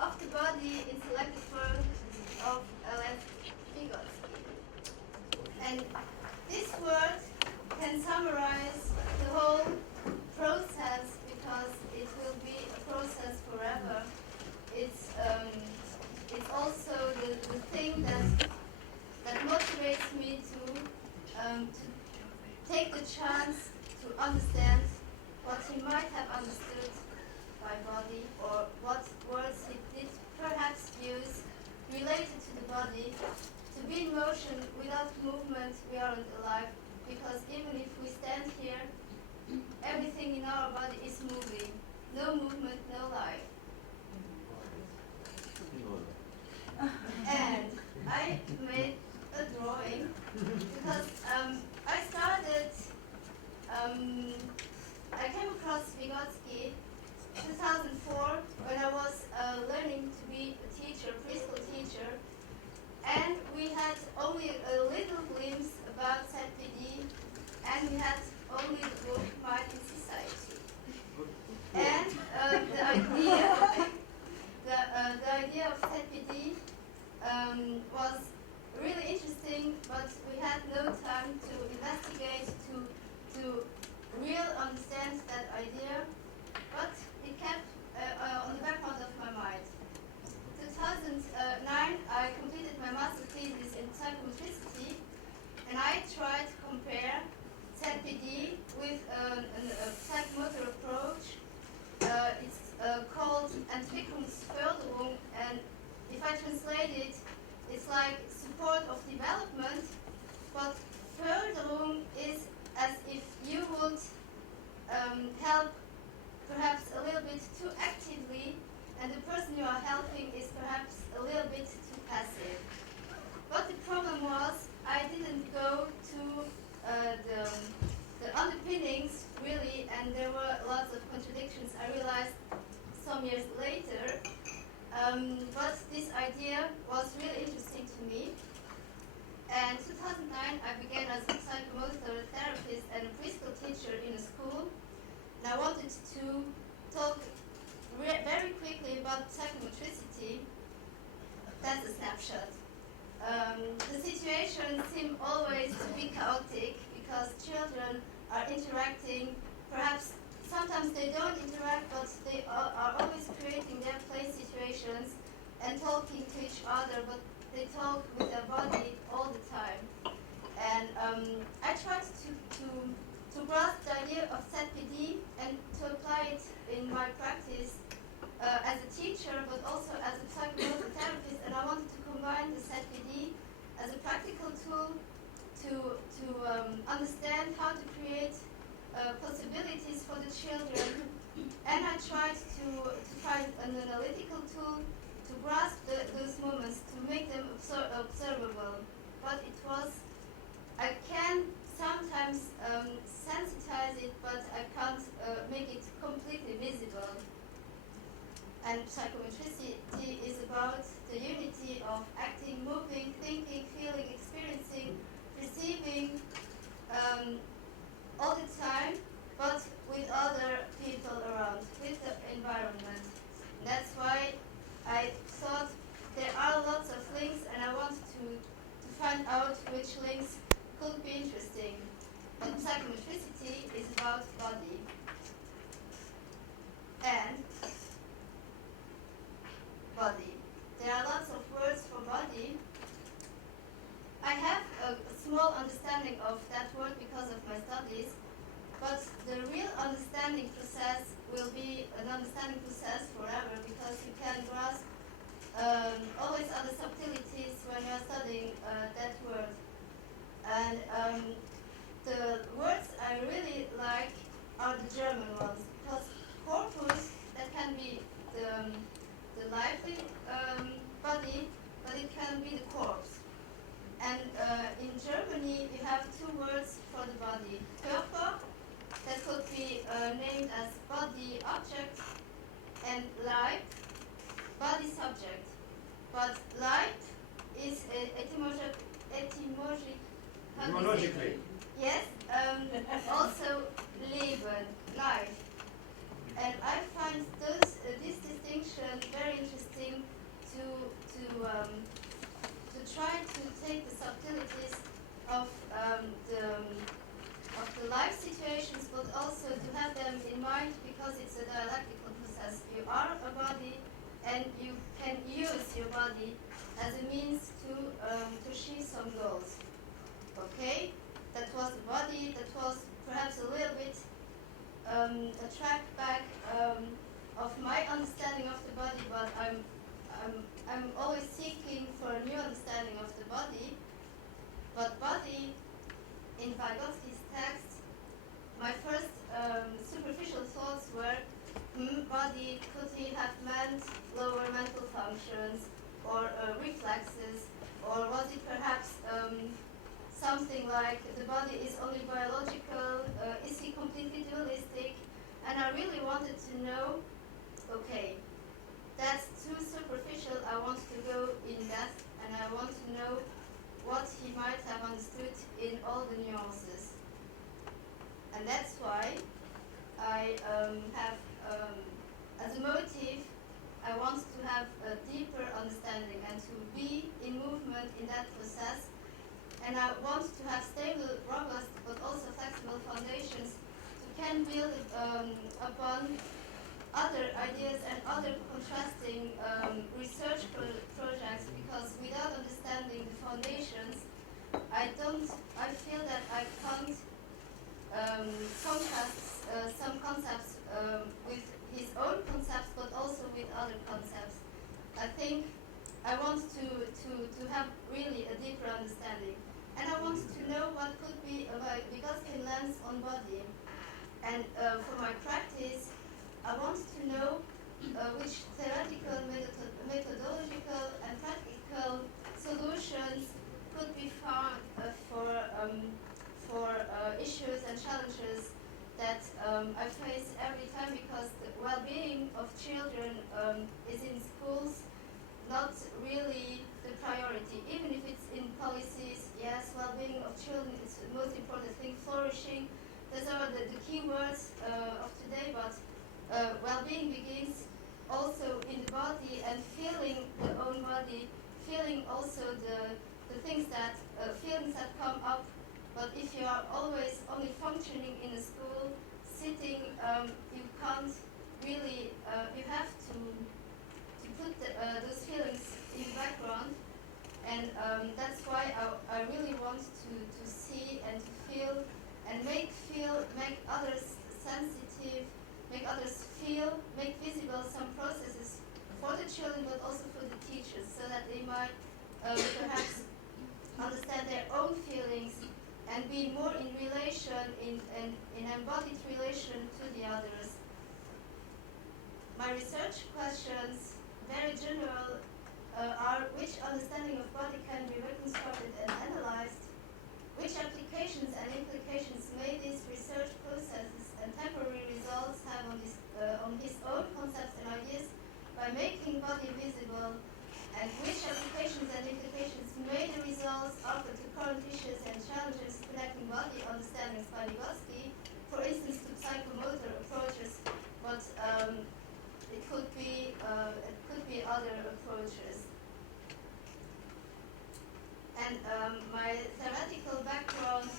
of the body in selected work of Vygotsky. And this word can summarize the whole process because it will be a process forever. It's also the thing that motivates me to take the chance to understand what he might have understood by body, or what words he did perhaps use related to the body. To be in motion without movement, we aren't alive, because even if we stand here, everything in our body is moving. No movement, no life. And I made a drawing because I started, I came across Vygotsky 2004 when I was learning to be a teacher, preschool teacher, and we had only a little glimpse about ZPD, and we had only the book Mind in Society. And the idea of ZPD was really interesting, but we had no time to investigate, to really understand that idea, but it kept on the background of my mind. 2009, I completed my master's thesis in psychomotricity, and I tried to compare ZPD with a psychomotor approach. It's called Entwicklungsförderung, and if I translate it, it's like support of development, but Förderung is as if you would help perhaps a little bit too actively, and the person you are helping is perhaps a little bit too passive. But the problem was I didn't go to the underpinnings really, and there were lots of contradictions I realized some years later. But this idea was really interesting to me. And 2009 I began as a psychomotor therapist and a preschool teacher in a school. And I wanted to talk very quickly about psychomotricity. That's a snapshot. The situation seemed always to be chaotic because children are interacting. Perhaps sometimes they don't interact, but they are always creating their play situations and talking to each other, but they talk with their body all the time. And I tried to grasp the idea of ZPD and to apply it in my practice as a teacher, but also as a psychomotor therapist, and I wanted to combine the ZPD as a practical tool to understand how to create possibilities for the children, and I tried to find an analytical tool to grasp those moments, to make them observable. But it was, I can sometimes sensitize it, but I can't make it completely visible. And psychomotricity is about the unity of acting, moving, thinking, feeling, experiencing, perceiving all the time, but with other people around, with the environment. And that's why I thought there are lots of links, and I wanted to find out which links could be interesting. But psychomotricity is about body. And body. There are lots of words for body. I have a small understanding of that word because of my studies, but the real understanding process will be an understanding process forever, because you can grasp always other subtleties when you are studying that word. And the words I really like are the German ones, because corpus, that can be the lively body, but it can be the corpse. And in Germany, we have two words for the body. Körper, that could be named as body object, and Leib, body subject. But Leib is etymologically. Yes, also Leben, life. And I find this distinction very interesting try to take the subtleties of the life situations, but also to have them in mind because it's a dialectical process. You are a body, and you can use your body as a means to achieve some goals. Okay, that was the body. That was perhaps a little bit a track back of my understanding of the body, but I'm always seeking for a new understanding of the body. But body, in Vygotsky's text, my first superficial thoughts were, body, could he have meant lower mental functions or reflexes, or was it perhaps something like the body is only biological, is he completely dualistic? And I really wanted to know, okay, that's too superficial, I want to go in depth, and I want to know what he might have understood in all the nuances. And that's why I have, as a motive, I want to have a deeper understanding and to be in movement in that process. And I want to have stable, robust, but also flexible foundations to can build upon other ideas and other contrasting research projects, because without understanding the foundations, I feel that I can't contrast some concepts with his own concepts, but also with other concepts. I think I want to have really a deeper understanding. And I want to know what could be a Vygotsky lens on body. And for my practice, I want to know which theoretical, methodological, and practical solutions could be found for issues and challenges that I face every time, because the well-being of children is in schools not really the priority. Even if it's in policies, yes, well-being of children is the most important thing, flourishing. Those are the key words of today, but well-being begins also in the body and feeling the own body, feeling also the things that, feelings that come up. But if you are always only functioning in a school, sitting, you can't really, you have to put those feelings in the background. And that's why I really want to see and to feel and make others sensitive, make others feel, make visible some processes for the children, but also for the teachers, so that they might perhaps understand their own feelings and be more in relation, in embodied relation to the others. My research questions, very general, are which understanding of body can be reconstructed and analyzed, which applications and implications may these research processes and temporary results have on his own concepts and ideas by making body visible, and which applications and implications may the results offer to current issues and challenges connecting body understandings by Vygotsky, for instance to psychomotor approaches, but it could be other approaches. And my theoretical background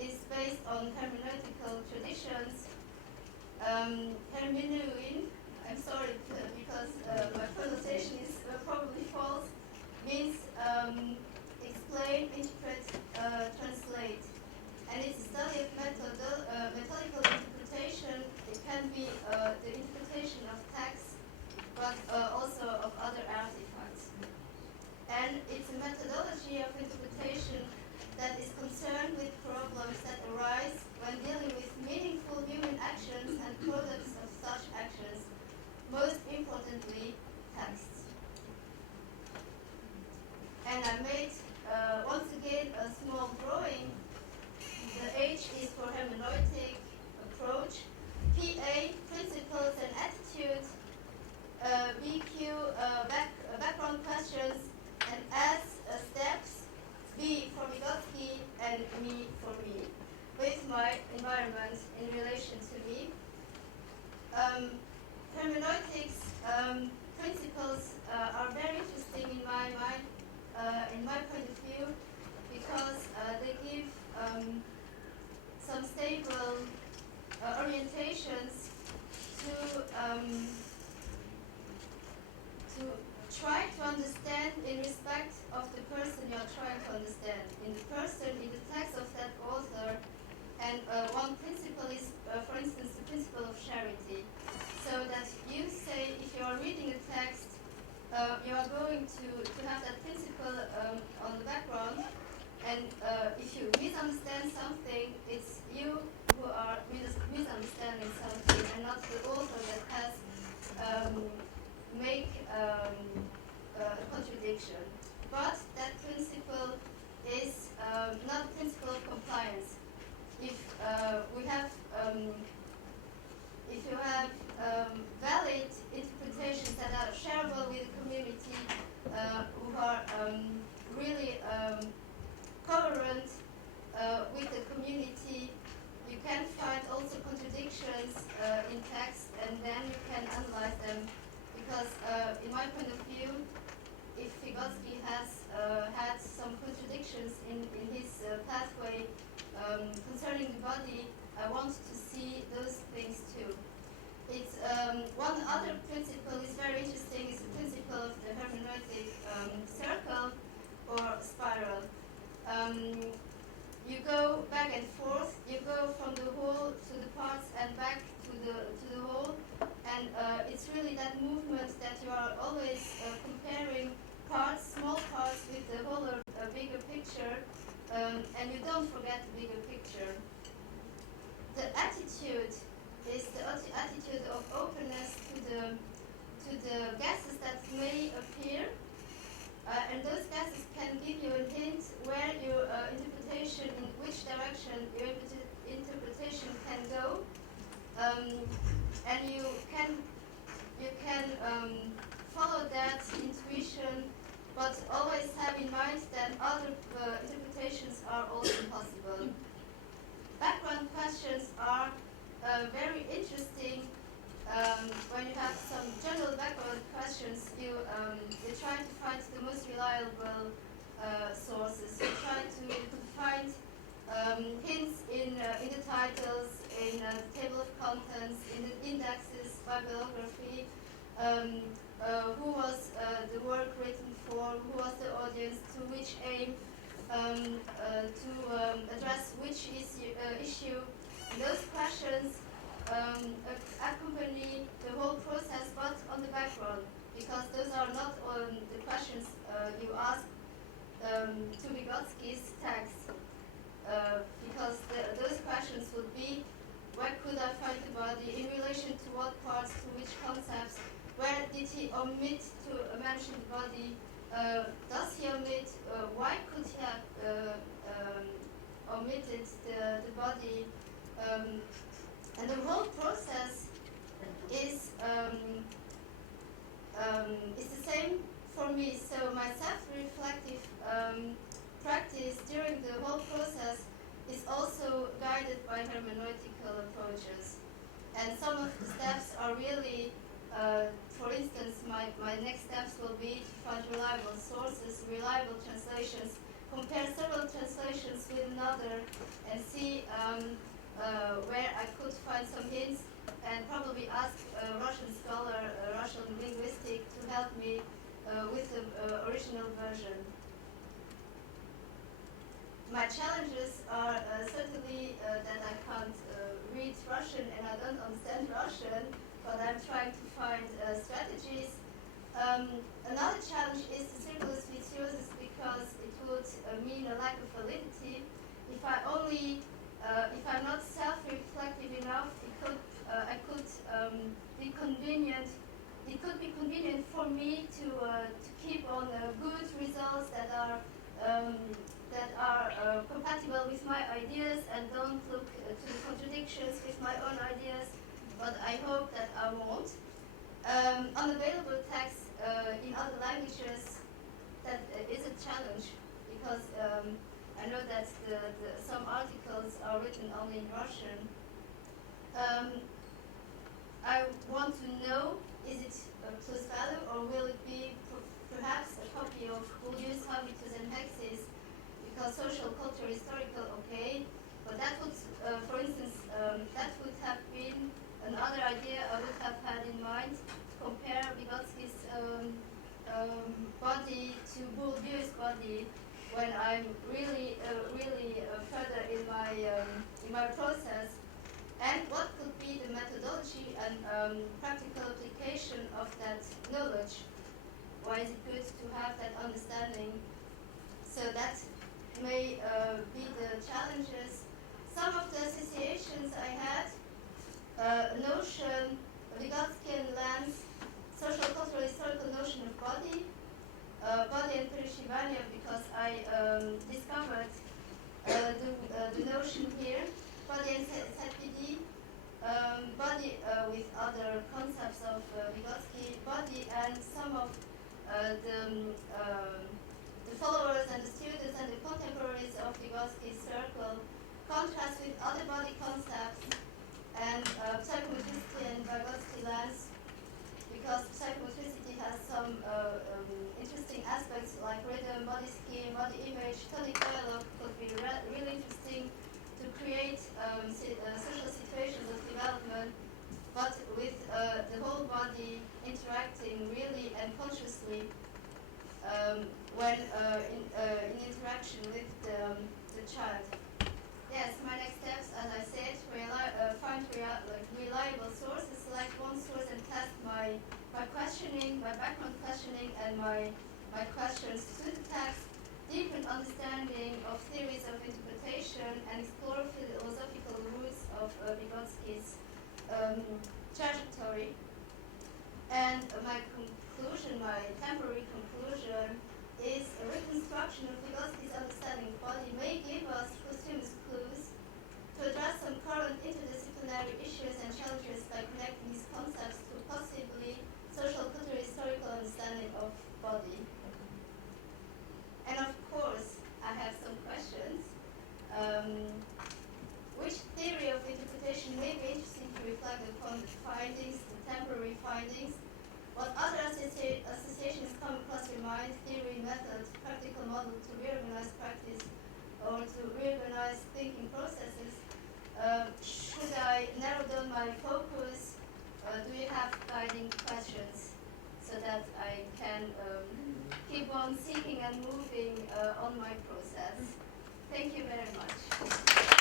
is based on hermeneutical traditions. Hermeneuin, I'm sorry because my pronunciation is probably false, means explain, interpret, translate. And it's a study of methodical interpretation. It can be the interpretation of text, but also of other artifacts. And it's a methodology of interpretation that is concerned with problems that arise when dealing with meaningful human actions and products of such actions, most importantly, texts. And I made, once again, a small drawing. The H is for hermeneutic approach, PA, principles and attitudes, BQ, background questions, and S, steps, B for Vygotsky, and me for me, with my environment in relation to me. Hermeneutics principles are very interesting in my mind in my point of view, because they give some stable orientations to try to understand in respect of the person you are trying to understand, in the person, in the text of that author. And one principle is, for instance, the principle of charity. So that you say, if you are reading a text, you are going to have that principle on the background. And if you misunderstand something, it's you who are misunderstanding something, and not the author that has make a contradiction. But that principle is not a principle of compliance. If we have, if you have valid interpretations that are shareable with the community, who are really coherent with the community, you can find also contradictions in text, and then you can analyze them. Because in my point of view, if Vygotsky has had some contradictions in his pathway concerning the body, I want to see those things too. It's one other principle is very interesting, is the principle of the hermeneutic circle or spiral. You go back and forth, you go from the whole to the parts and back to the whole, and it's really that movement that you are always comparing parts, small parts, with the whole or bigger picture, and you don't forget the bigger picture. The attitude is the attitude of openness to the guesses that may appear, and those guesses can give you a hint where your interpretation, in which direction your interpretation can go, and you can follow that intuition, but always have in mind that other interpretations are also possible. Background questions are very interesting. When you have some general background questions, you try to find the most reliable sources. You try to find hints in the titles, in the table of contents, in the indexes, bibliography. Who was the work written for? Who was the audience? To which aim? To address which issue? Those questions accompany the whole process, but on the background, because those are not the questions you ask to Vygotsky's text, because those questions would be: where could I find the body, in relation to what parts, to which concepts, where did he omit to mention the body, does he omit, why could he have omitted the body, and the whole process is the same for me. So my self-reflective practice during the whole process is also guided by hermeneutical approaches. And some of the steps are really, for instance, my next steps will be to find reliable sources, reliable translations, compare several translations with another, and see where I could find some hints, and probably ask a Russian scholar, a Russian linguistic, to help me with the original version. My challenges are certainly that I can't read Russian and I don't understand Russian, but I'm trying to find strategies. Another challenge is the circulus vitiosus, because it would mean a lack of validity. If I'm not self-reflective enough, I could be convenient. It could be convenient for me to keep on good results that are compatible with my ideas and don't look to the contradictions with my own ideas. But I hope that I won't. Unavailable text in other languages, that is a challenge, because I know that some articles are written only in Russian. I want to know, is it a plus value, or will it be perhaps a copy of Bourdieu's Habitus and Hexes, because social, cultural, historical, okay, but that would, for instance, that would have been another idea I would have had in mind to compare Vygotsky's body to Bourdieu's body when I'm really further in my process, and what could be the methodology and practical application of that knowledge. Why is it good to have that understanding? So that may be the challenges. Some of the associations I had, notion, Vygotskian lens, social, cultural, historical notion of body, body and perishivania, because I discovered the notion here, body and sapidi, body with other concepts of Vygotsky, body and some of the followers and the students and the contemporaries of Vygotsky's circle, contrast with other body concepts and psychometricity and Vygotsky lens, because psychometricity has some interesting aspects like rhythm, body scheme, body image, tonic dialogue could be really interesting to create social situations of development, but with the whole body interacting really and consciously when in interaction with the child. Yes, my next steps, as I said, find reliable sources, select one source and test my questioning, my background questioning and my questions to the text, deepen understanding of theories of interpretation, and explore philosophical roots of Vygotsky's trajectory. And my conclusion, my temporary conclusion, is a reconstruction of Vygotsky's understanding of body may give us posthumous clues to address some current interdisciplinary issues and challenges by connecting these concepts to possibly social, cultural, historical understanding of body. And of course, I have some questions. Which theory of interpretation may be interesting to reflect upon the findings, the temporary findings? What other associations come across your mind, theory, method, practical model to reorganize practice or to reorganize thinking processes? Should I narrow down my focus? Do you have guiding questions so that I can keep on seeking and moving on my process? Thank you very much.